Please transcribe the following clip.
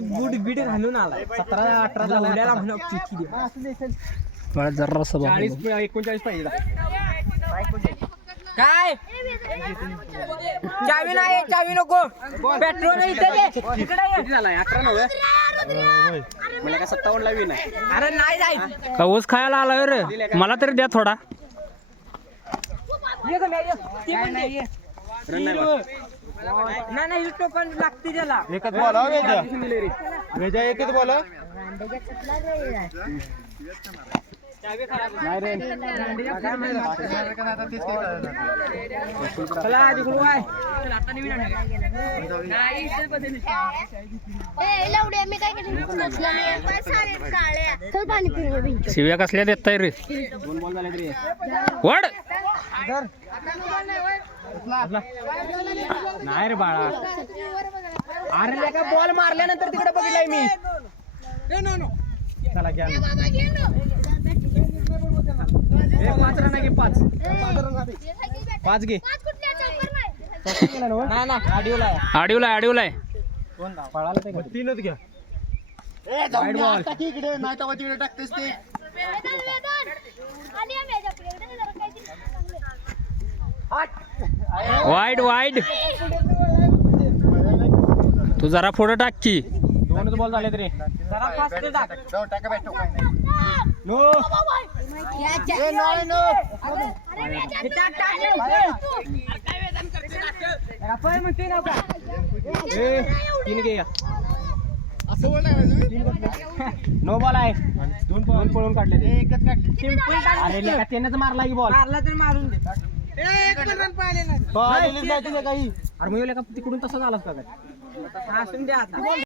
बूट bit घालून आला 17-18 जरा 39 पाहिजे काय चावी नाही चावी नको पेट्रोल नाही झालाय 18 मला का 57 ला विन आहे अरे नाही जाय का ऊस खायला आलाय रे मला तरी द्या थोडा नाही टोकन लागते त्याला एकच बोला वेजा एकच बोला शिव्या कसल्या देताय रे वड नाही रे बाळा अरे का बॉल मारल्यानंतर तिकडे बघितलाय मी चला घ्या 5 रन घे 5 घे आडिवलाय तीनच घ्या तिकडे नाही तर तिकडे टाकतेस ते वाईड तू जरा पुढे टाक की 2च बॉल झाले तरी जरा फास्ट टाक नो तीन घे नो बॉल आहे 2 पळून काढले एकच काढले अरे त्यानेच मारला की बॉल मारला तर मारून दे काही अरे मग तिकडून तसं झालाच का काय